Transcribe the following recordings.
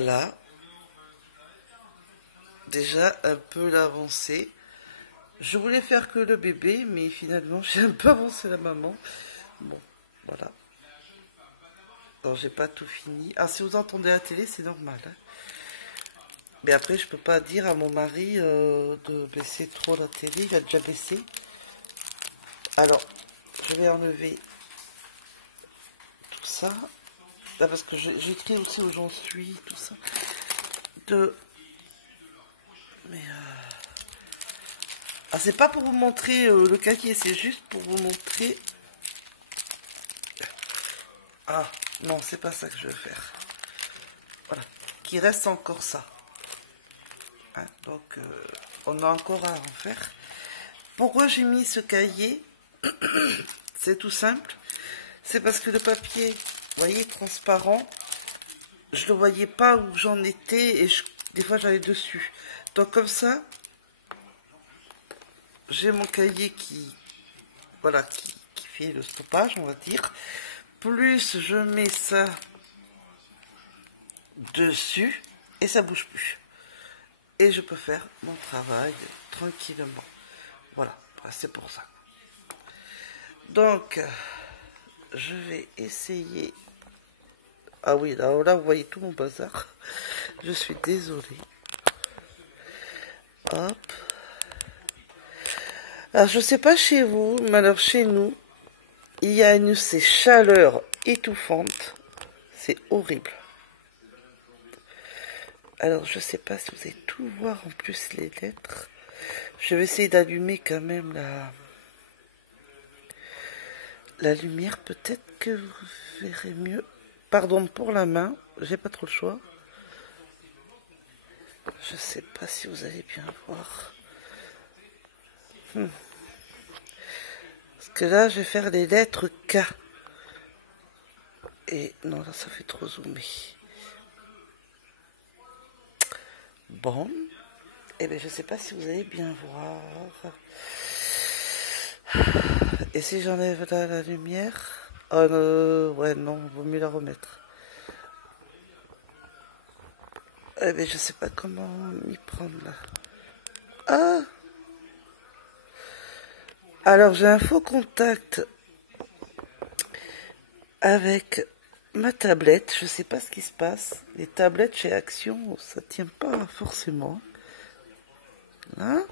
voilà. Déjà un peu l'avancée. Je voulais faire que le bébé, mais finalement j'ai un peu avancé la maman. Bon, voilà. Alors j'ai pas tout fini. Ah, si vous entendez la télé, c'est normal. Hein. Mais après, je peux pas dire à mon mari de baisser trop la télé. Il a déjà baissé. Alors, je vais enlever tout ça. Là, parce que j'écris aussi où j'en suis, tout ça. Mais ah, c'est pas pour vous montrer le cahier, c'est juste pour vous montrer. Ah, non, c'est pas ça que je veux faire. Voilà, qu'il reste encore ça. Hein, donc, on a encore à en faire. Pourquoi j'ai mis ce cahier? C'est tout simple. C'est parce que le papier, vous voyez, transparent, je ne voyais pas où j'en étais et des fois j'allais dessus. Donc comme ça, j'ai mon cahier voilà, qui fait le stoppage, on va dire. Plus je mets ça dessus et ça bouge plus. Et je peux faire mon travail tranquillement. Voilà, c'est pour ça. Donc, je vais essayer. Ah oui, là, vous voyez tout mon bazar. Je suis désolée. Hop. Alors, je sais pas chez vous, mais alors chez nous, il y a ces chaleurs étouffantes. C'est horrible. Alors, je sais pas si vous allez tout voir en plus les lettres. Je vais essayer d'allumer quand même la lumière. Peut-être que vous verrez mieux. Pardon pour la main, j'ai pas trop le choix. Je sais pas si vous allez bien voir. Parce que là, je vais faire les lettres K. Et non, là, ça fait trop zoomer. Bon. Eh bien, je sais pas si vous allez bien voir. Et si j'enlève là la lumière? Oh non, ouais, non, vaut mieux la remettre. Eh bien, je sais pas comment m'y prendre là. Ah! Alors, j'ai un faux contact avec ma tablette. Je sais pas ce qui se passe. Les tablettes chez Action, ça tient pas forcément. Là,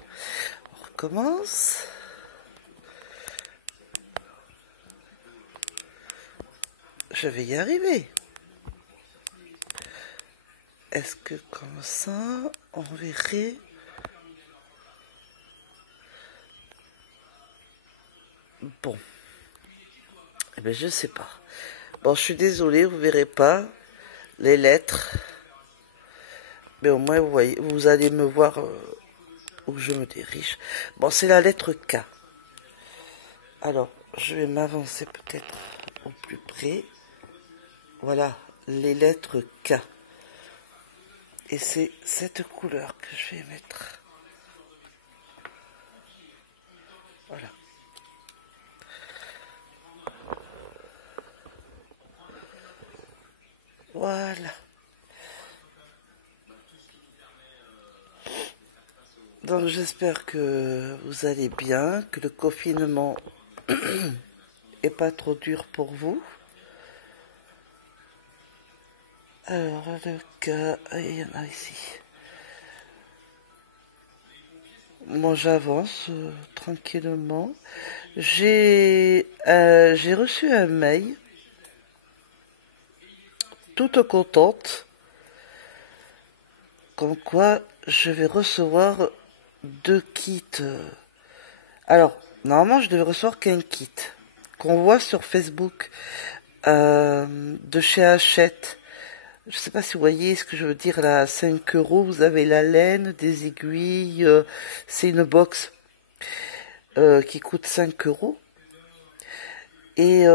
on recommence. Je vais y arriver. Est-ce que comme ça, on verrait... Bon. Eh bien, je sais pas. Bon, je suis désolée, vous verrez pas les lettres. Mais au moins, vous voyez, vous allez me voir où je me dirige. Bon, c'est la lettre K. Alors, je vais m'avancer peut-être au plus près. Voilà, les lettres K. Et c'est cette couleur que je vais mettre. Voilà. Voilà. Donc j'espère que vous allez bien, que le confinement est pas trop dur pour vous. Alors le cas, il y en a ici. Moi j'avance tranquillement. J'ai reçu un mail, toute contente, comme quoi je vais recevoir 2 kits. Alors, normalement, je devais recevoir qu'un kit qu'on voit sur Facebook de chez Hachette. Je sais pas si vous voyez ce que je veux dire là. 5 euros, vous avez la laine, des aiguilles. C'est une box qui coûte 5 euros. Et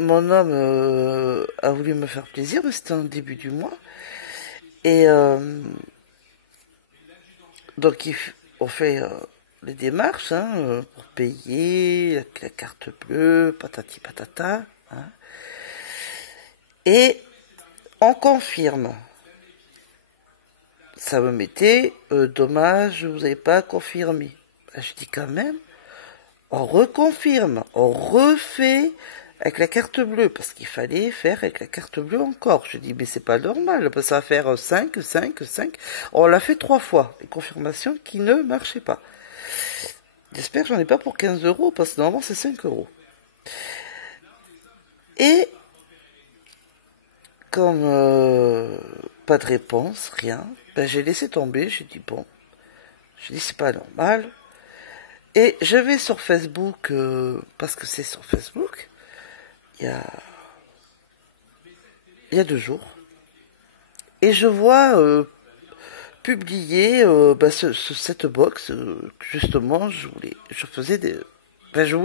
mon homme a voulu me faire plaisir, mais c'était en début du mois. Et donc, on fait les démarches pour payer, avec la carte bleue, patati patata. Hein. Et on confirme. Ça me mettait, dommage, vous n'avez pas confirmé. Je dis quand même, on reconfirme, on refait avec la carte bleue, parce qu'il fallait faire avec la carte bleue encore. Je dis, mais c'est pas normal, ça va faire 5. On l'a fait 3 fois, une confirmation qui ne marchait pas. J'espère que j'en ai pas pour 15 euros, parce que normalement c'est 5 euros. Et, comme pas de réponse, rien, ben j'ai laissé tomber, j'ai dit bon, j'ai dit c'est pas normal. Et je vais sur Facebook, parce que c'est sur Facebook, il y a 2 jours, et je vois publier cette box, justement, je voulais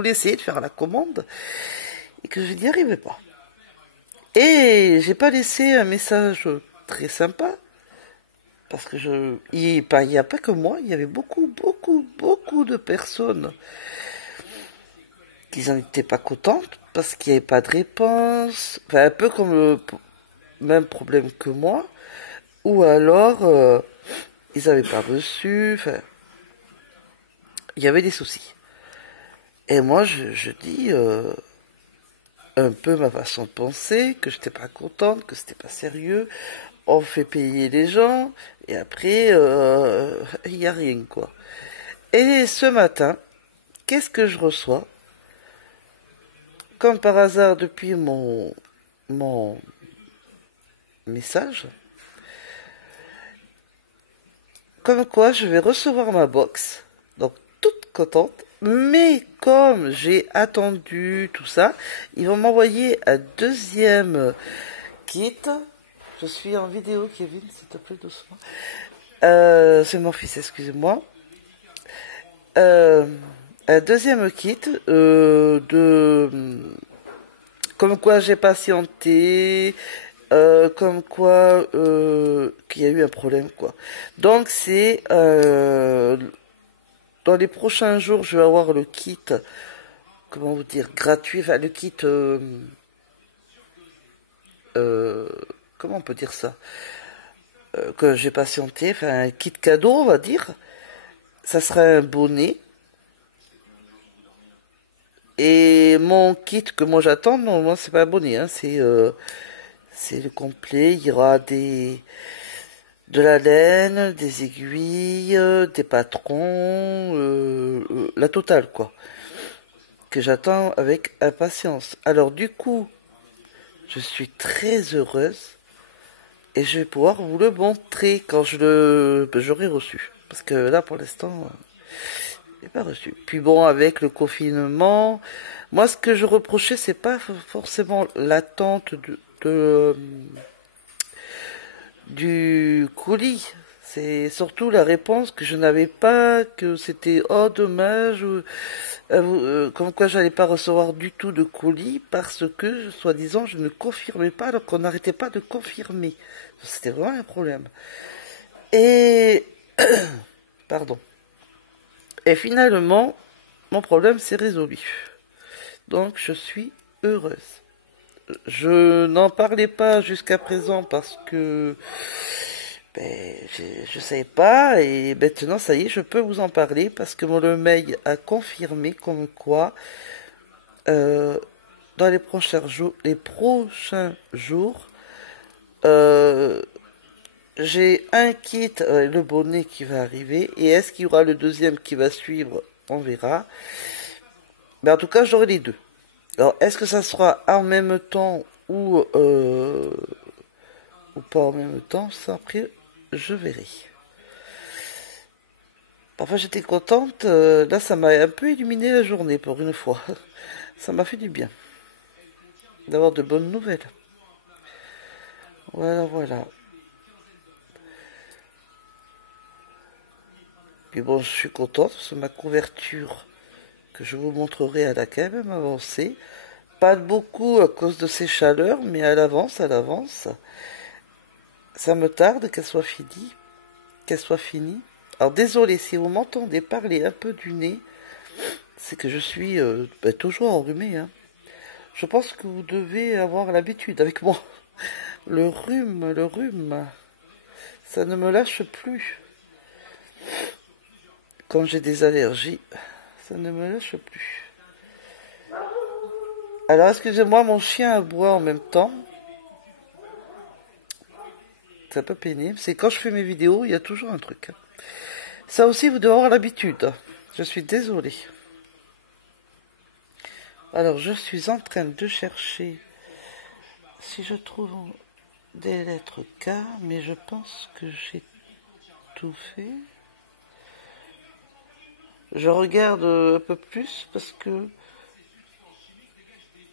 essayer de faire la commande, et que je n'y arrivais pas. Et j'ai pas laissé un message très sympa, parce que il y a pas que moi, il y avait beaucoup de personnes qui n'en étaient pas contentes, parce qu'il n'y avait pas de réponse, enfin un peu comme le même problème que moi, ou alors ils n'avaient pas reçu, enfin, il y avait des soucis. Et moi je dis un peu ma façon de penser, que j'étais pas contente, que c'était pas sérieux, on fait payer les gens, et après, il n'y a rien, quoi. Et ce matin, qu'est-ce que je reçois? Comme par hasard, depuis mon message, comme quoi je vais recevoir ma box, donc toute contente, mais comme j'ai attendu tout ça, ils vont m'envoyer un deuxième kit. Je suis en vidéo, Kevin, s'il te plaît, doucement. C'est mon fils, excusez-moi. Un deuxième kit comme quoi j'ai patienté, comme quoi qu'il y a eu un problème, quoi. Donc c'est dans les prochains jours, je vais avoir le kit, comment vous dire, gratuit, enfin le kit comment on peut dire ça, que j'ai patienté, enfin un kit cadeau, on va dire. Ça sera un bonnet. Et mon kit que moi j'attends, non, moi c'est pas un bonnet, hein, c'est le complet. Il y aura de la laine, des aiguilles, des patrons, la totale, quoi. Que j'attends avec impatience. Alors du coup, je suis très heureuse. Et je vais pouvoir vous le montrer quand j'aurai reçu. Parce que là, pour l'instant, je n'ai pas reçu. Puis bon, avec le confinement, moi, ce que je reprochais, c'est pas forcément l'attente du colis. C'est surtout la réponse que je n'avais pas, que c'était oh dommage, comme quoi j'allais pas recevoir du tout de colis parce que, soi-disant, je ne confirmais pas alors qu'on n'arrêtait pas de confirmer. C'était vraiment un problème. Et pardon. Et finalement, mon problème s'est résolu. Donc je suis heureuse. Je n'en parlais pas jusqu'à présent parce que je savais pas, et maintenant ça y est, je peux vous en parler parce que mon mail a confirmé comme quoi dans les prochains jours, j'ai un kit, le bonnet qui va arriver, et est-ce qu'il y aura le deuxième qui va suivre? On verra. Mais en tout cas, j'aurai les deux. Alors, est-ce que ça sera en même temps ou pas en même temps? Ça, après, je verrai. Enfin, j'étais contente. Là, ça m'a un peu illuminé la journée pour une fois. Ça m'a fait du bien d'avoir de bonnes nouvelles. Voilà. Puis bon, je suis contente parce que ma couverture, que je vous montrerai, elle a quand même avancé. Pas beaucoup à cause de ces chaleurs, mais elle avance. Ça me tarde qu'elle soit finie. Alors désolé si vous m'entendez parler un peu du nez, c'est que je suis toujours enrhumée, hein. Je pense que vous devez avoir l'habitude avec moi. Le rhume, ça ne me lâche plus. Quand j'ai des allergies, ça ne me lâche plus. Alors, excusez-moi, mon chien aboie en même temps. C'est un peu pénible. C'est quand je fais mes vidéos, il y a toujours un truc. Ça aussi, vous devez avoir l'habitude. Je suis désolée. Alors, je suis en train de chercher si je trouve des lettres K, mais je pense que j'ai tout fait. Je regarde un peu plus parce que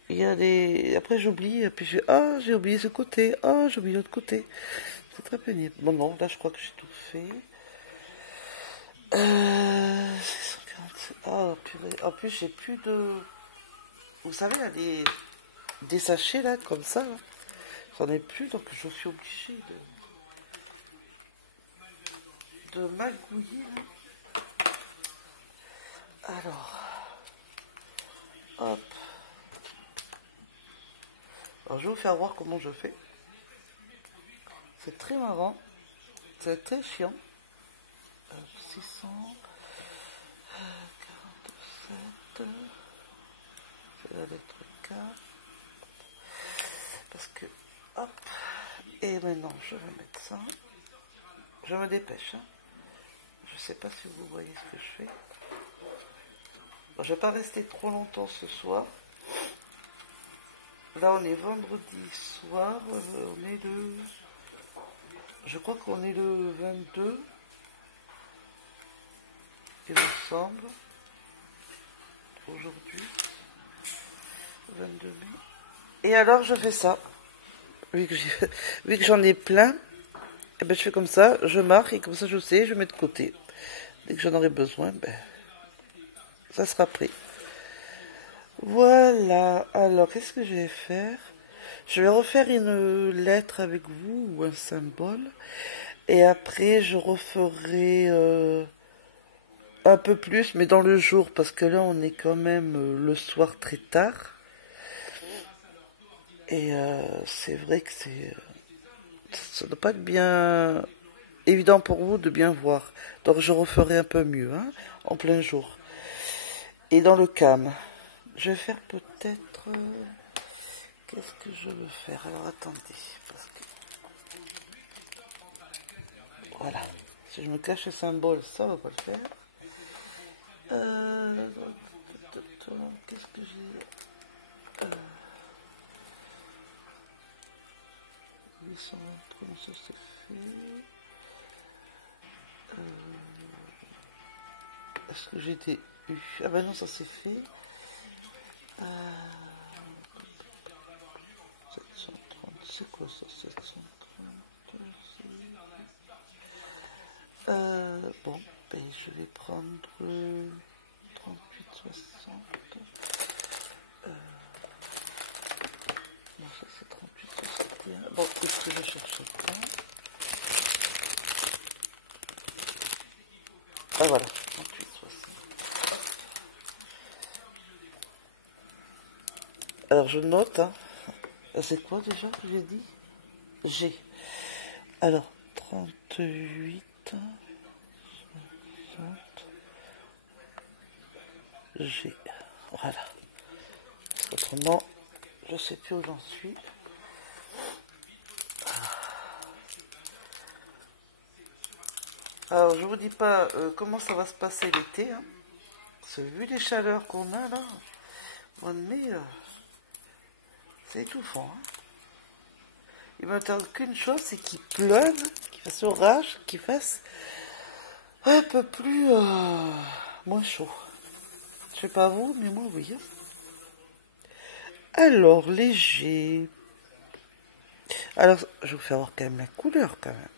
il y a des... Après j'oublie, et puis ah, j'ai oublié ce côté, ah, j'ai oublié l'autre côté. C'est très pénible. Bon, non, là je crois que j'ai tout fait. 640... Oh, purée. En plus, j'ai plus de... Vous savez, là, des sachets, là, comme ça, là. J'en ai plus, donc je suis obligée de magouiller, là. Alors, hop. Alors, je vais vous faire voir comment je fais. C'est très marrant. C'est très chiant. 647. C'est la lettre K. Parce que, hop. Et maintenant, je vais mettre ça. Je me dépêche. Hein. Je sais pas si vous voyez ce que je fais. Bon, je vais pas rester trop longtemps ce soir. Là, on est vendredi soir. On est le... Je crois qu'on est le 22. Il me semble. Aujourd'hui. 22 mai. Et alors, je fais ça. Vu que j'en ai plein, eh ben, je fais comme ça. Je marque et comme ça, je sais, je mets de côté. Dès que j'en aurai besoin, ben, ça sera pris. Voilà. Alors, qu'est-ce que je vais faire? Je vais refaire une lettre avec vous ou un symbole. Et après, je referai un peu plus, mais dans le jour, parce que là, on est quand même le soir très tard. Et c'est vrai que ça ne doit pas être bien évident pour vous de bien voir. Donc, je referai un peu mieux, hein, en plein jour. Et dans le cam, je vais faire peut-être... qu'est-ce que je veux faire? Alors, attendez, parce que... Voilà. Si je me cache le symbole, ça va pas le faire. Qu'est-ce que j'ai... 823, ça c'est fait. Est-ce que j'ai des U? Ah ben non, ça c'est fait. 730, c'est quoi ça? 730. Bon, ben je vais prendre 38, 60. Non, ça c'est 38, 61. Bon, qu'est-ce que je cherche pas? Ah voilà, 38, 60. Alors je note, hein. C'est quoi déjà que j'ai dit? G. Alors, 38, 60, G. Voilà. Autrement, je sais plus où j'en suis. Alors, je vous dis pas comment ça va se passer l'été. Hein. Parce que vu les chaleurs qu'on a là, au mois de mai, c'est étouffant. Hein. Il m'intéresse qu'une chose, c'est qu'il pleuve, qu'il fasse orage, qu'il fasse un peu plus moins chaud. Je sais pas vous, mais moi oui. Hein. Alors, léger. Alors, je vais vous faire voir quand même la couleur quand même.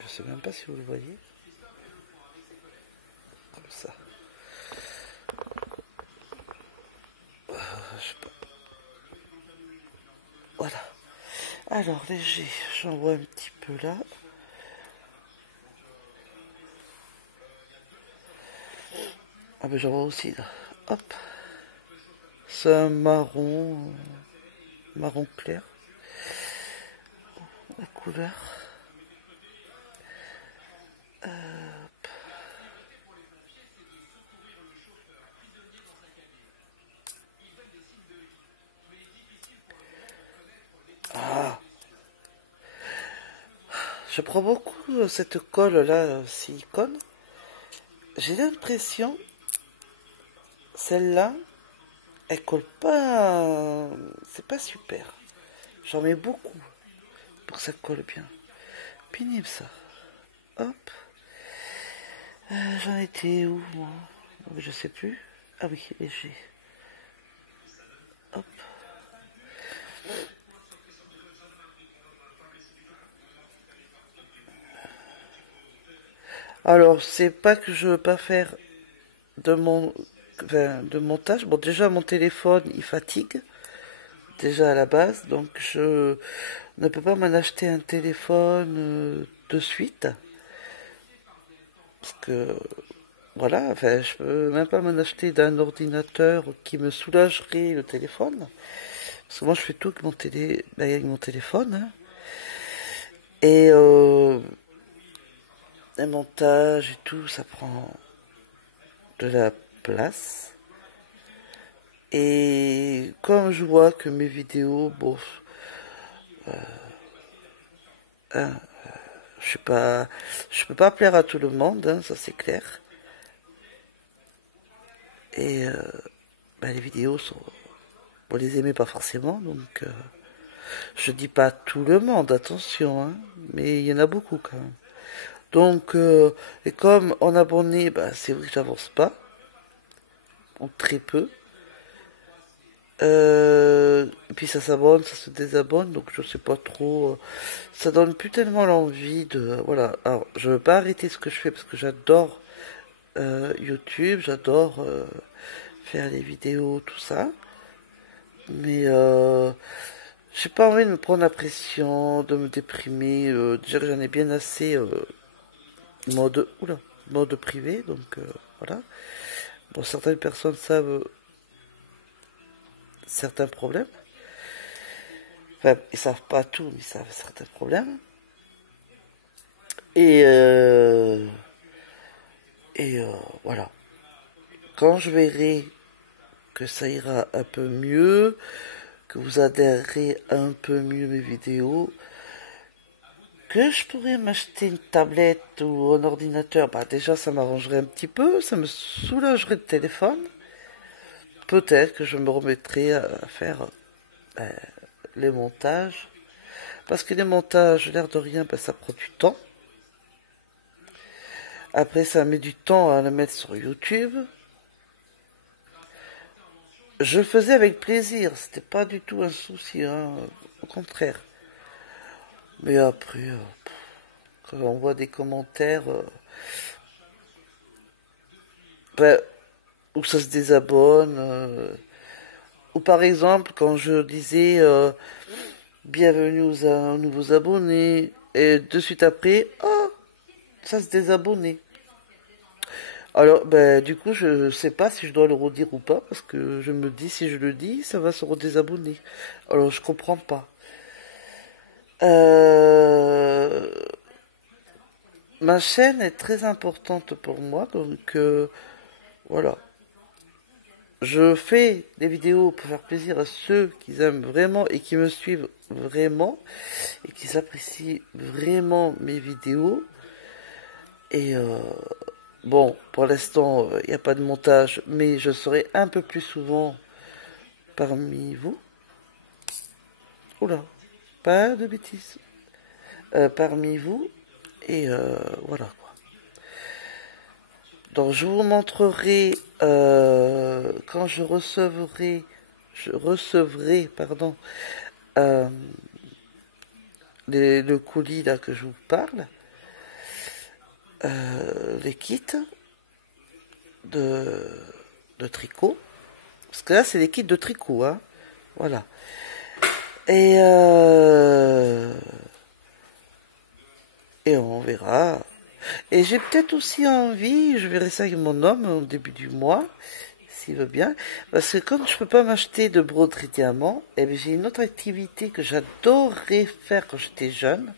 Je sais même pas si vous le voyez. Comme ça. Je sais pas. Voilà. Alors, léger, j'en vois un petit peu là. Ah ben j'en vois aussi là. Hop. C'est un marron clair, la couleur. Ah, je prends beaucoup cette colle là, silicone. J'ai l'impression, celle-là, elle colle pas, c'est pas super. J'en mets beaucoup pour que ça colle bien. Pénible ça. Hop. J'en étais où moi? Je sais plus. Ah oui, léger. Hop. Alors, c'est pas que je veux pas faire de montage. Bon, déjà, mon téléphone, il fatigue. Déjà à la base. Donc, je ne peux pas m'en acheter un téléphone de suite. Parce que, voilà, enfin, je peux même pas m'en acheter d'un ordinateur qui me soulagerait le téléphone. Parce que moi, je fais tout avec mon téléphone. Hein. Et les montages et tout, ça prend de la place. Et comme je vois que mes vidéos, bon, hein, je peux pas plaire à tout le monde, hein, ça c'est clair. Et les vidéos sont, vous les aimez pas forcément, donc je dis pas tout le monde, attention, hein, mais il y en a beaucoup quand même. Donc, et comme en abonné, c'est vrai que j'avance pas, ou très peu. Et puis ça s'abonne, ça se désabonne, donc je sais pas trop. Ça donne plus tellement l'envie de. Voilà. Alors, je veux pas arrêter ce que je fais parce que j'adore YouTube, j'adore faire les vidéos, tout ça. Mais j'ai pas envie de me prendre la pression, de me déprimer. Déjà que j'en ai bien assez mode privé, donc voilà. Bon, certaines personnes savent certains problèmes. Enfin, ils savent pas tout, mais ils savent certains problèmes. Et voilà. Quand je verrai que ça ira un peu mieux, que vous adhérerez un peu mieux mes vidéos, que je pourrais m'acheter une tablette ou un ordinateur, déjà ça m'arrangerait un petit peu, ça me soulagerait le téléphone. Peut-être que je me remettrai à faire les montages. Parce que les montages, l'air de rien, ça prend du temps. Après, ça met du temps à le mettre sur YouTube. Je le faisais avec plaisir, c'était pas du tout un souci, hein, au contraire. Mais après, quand on voit des commentaires, où ça se désabonne, ou par exemple, quand je disais bienvenue aux nouveaux abonnés, et de suite après, oh, ça se désabonnait. Alors, du coup, je sais pas si je dois le redire ou pas, parce que je me dis, si je le dis, ça va se redésabonner. Alors, je comprends pas. Ma chaîne est très importante pour moi, donc voilà. Je fais des vidéos pour faire plaisir à ceux qui aiment vraiment et qui me suivent vraiment et qui apprécient vraiment mes vidéos. Et bon, pour l'instant, il n'y a pas de montage, mais je serai un peu plus souvent parmi vous. Oula, pas de bêtises. Parmi vous. Et voilà quoi. Donc je vous montrerai quand je recevrai pardon, le colis là que je vous parle, les kits de tricot. Parce que là c'est des kits de tricot, hein. Voilà. Et on verra. Et j'ai peut-être aussi envie, je verrai ça avec mon homme au début du mois, s'il veut bien. Parce que comme je peux pas m'acheter de broderie diamant, eh bien, j'ai une autre activité que j'adorais faire quand j'étais jeune.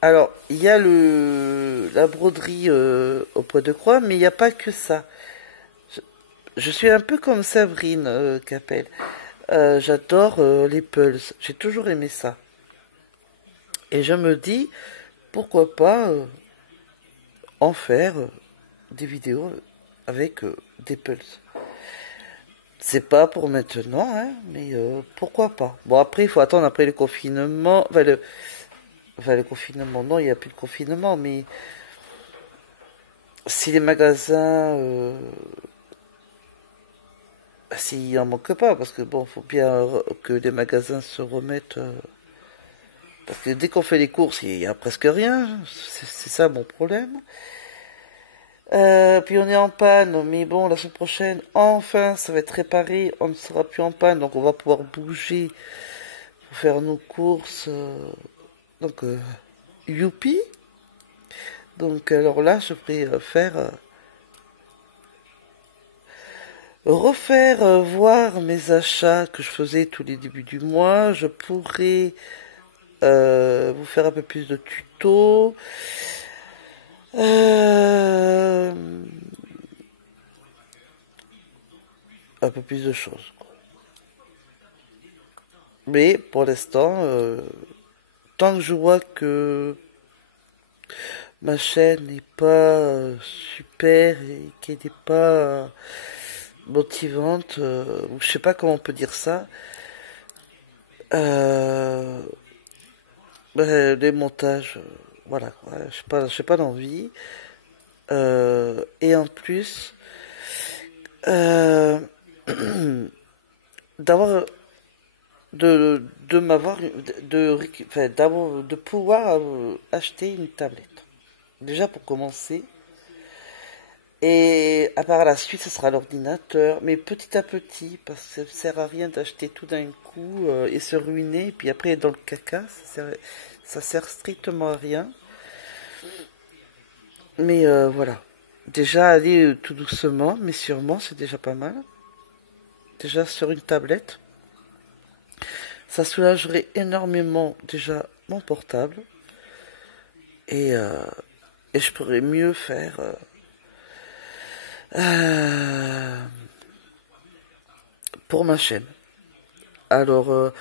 Alors, il y a la broderie au point de croix, mais il n'y a pas que ça. Je suis un peu comme Sabrine Capel. J'adore les pulls. J'ai toujours aimé ça. Et je me dis, pourquoi pas en faire des vidéos avec des pulls. C'est pas pour maintenant, hein, mais pourquoi pas. Bon, après, il faut attendre après le confinement. Enfin, le confinement, non, il n'y a plus de confinement, mais si les magasins... s'il en manque pas, parce que bon, faut bien que les magasins se remettent... parce que dès qu'on fait les courses, il y a presque rien. C'est ça mon problème. Puis on est en panne, mais bon, la semaine prochaine, enfin, ça va être réparé, on ne sera plus en panne, donc on va pouvoir bouger pour faire nos courses. Donc, youpi. Donc, alors là, je vais refaire voir mes achats que je faisais tous les débuts du mois. Je pourrais vous faire un peu plus de tutos. Un peu plus de choses. Mais pour l'instant, tant que je vois que ma chaîne n'est pas super et qu'elle n'est pas motivante, ou je sais pas comment on peut dire ça, les montages, voilà, quoi, j'ai pas d'envie. Et en plus, d'avoir de m'avoir enfin, de pouvoir acheter une tablette. Déjà pour commencer. Et à part la suite, ce sera l'ordinateur, mais petit à petit, parce que ça sert à rien d'acheter tout d'un coup et se ruiner, et puis après être dans le caca, ça sert strictement à rien. Mais voilà. Déjà aller tout doucement, mais sûrement, c'est déjà pas mal. Déjà sur une tablette. Ça soulagerait énormément déjà mon portable. Et, euh, et je pourrais mieux faire... pour ma chaîne. Alors,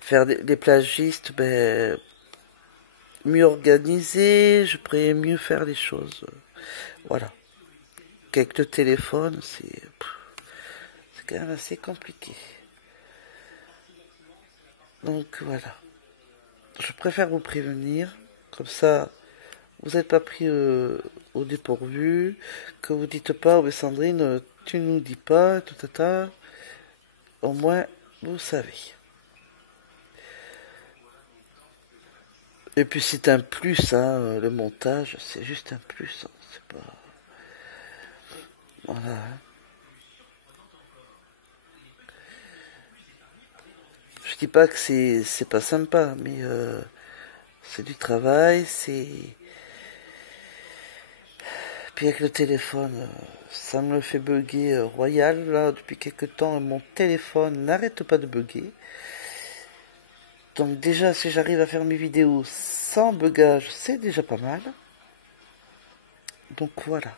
faire des plagistes, ben, mieux organisé, je pourrais mieux faire les choses. Voilà. Qu'avec le téléphone, c'est quand même assez compliqué. Donc voilà. Je préfère vous prévenir, comme ça, vous n'êtes pas pris au dépourvu, que vous dites pas, oh mais Sandrine, tu nous dis pas, tout tata. Au moins, vous savez. Et puis c'est un plus, hein, le montage, c'est juste un plus, hein, c'est pas... Voilà. Je dis pas que c'est pas sympa, mais c'est du travail, c'est... Puis avec le téléphone, ça me fait bugger royal, là, depuis quelques temps, mon téléphone n'arrête pas de bugger. Donc déjà, si j'arrive à faire mes vidéos sans bugage, c'est déjà pas mal. Donc voilà,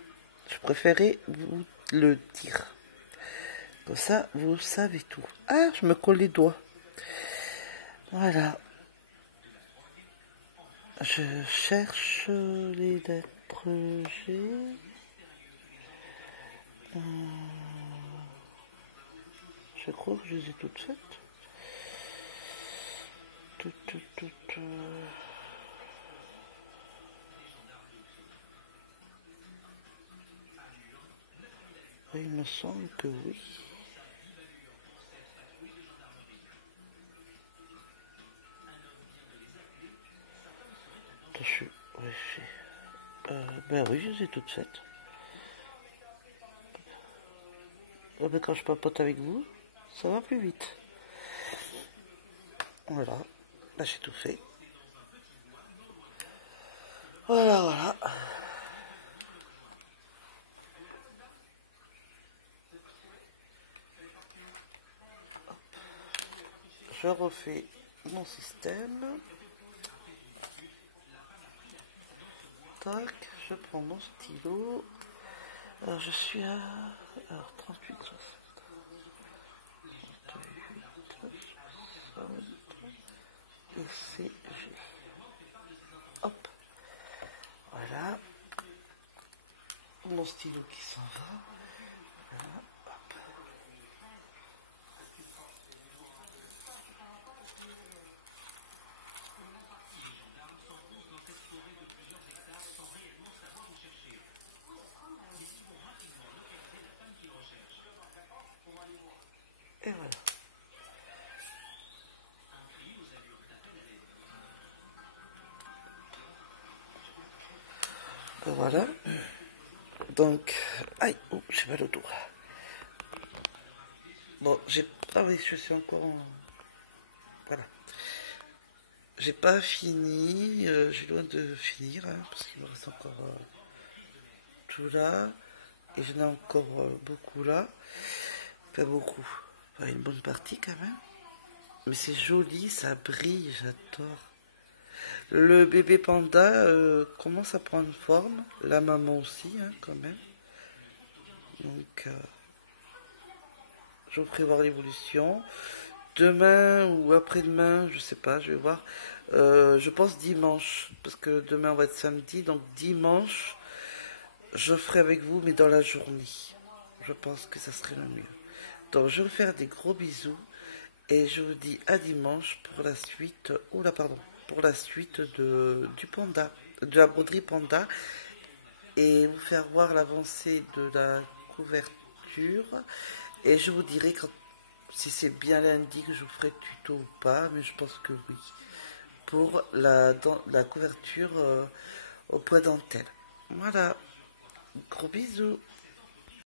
je préférais vous le dire. Comme ça, vous savez tout. Ah, je me colle les doigts. Voilà. Je cherche les lettres G. Je crois que je les ai toutes faites. Il me semble que oui. Ben oui, je les ai toutes faites. Ben quand je papote avec vous, ça va plus vite. Voilà. Là, j'ai tout fait. Voilà, voilà. je refais mon système. Tac, je prends mon stylo. Alors je suis à 38, 60. 38, 60. Et c'est G. Hop. Voilà. Mon stylo qui s'en va. Voilà. Hop. Et voilà. Ben voilà. Donc, aïe, oh, j'ai mal au dos. Bon, ah oui, je suis encore en... Voilà. J'ai pas fini, j'ai loin de finir, hein, parce qu'il me reste encore tout là. Et j'en ai encore beaucoup là. Pas beaucoup. Enfin, une bonne partie quand même. Mais c'est joli, ça brille, j'adore. Le bébé panda commence à prendre forme. La maman aussi, hein, quand même. Donc, je vous ferai voir l'évolution. Demain ou après-demain, je sais pas, je vais voir. Je pense dimanche, parce que demain on va être samedi, donc dimanche, je ferai avec vous, mais dans la journée. Je pense que ça serait le mieux. Donc je vais vous faire des gros bisous et je vous dis à dimanche pour la suite. Oula, pardon, pour la suite du panda, de la broderie panda, et vous faire voir l'avancée de la couverture. Et je vous dirai quand, si c'est bien lundi que je vous ferai tuto ou pas, mais je pense que oui. Pour la couverture au poids dentelle. Voilà, gros bisous.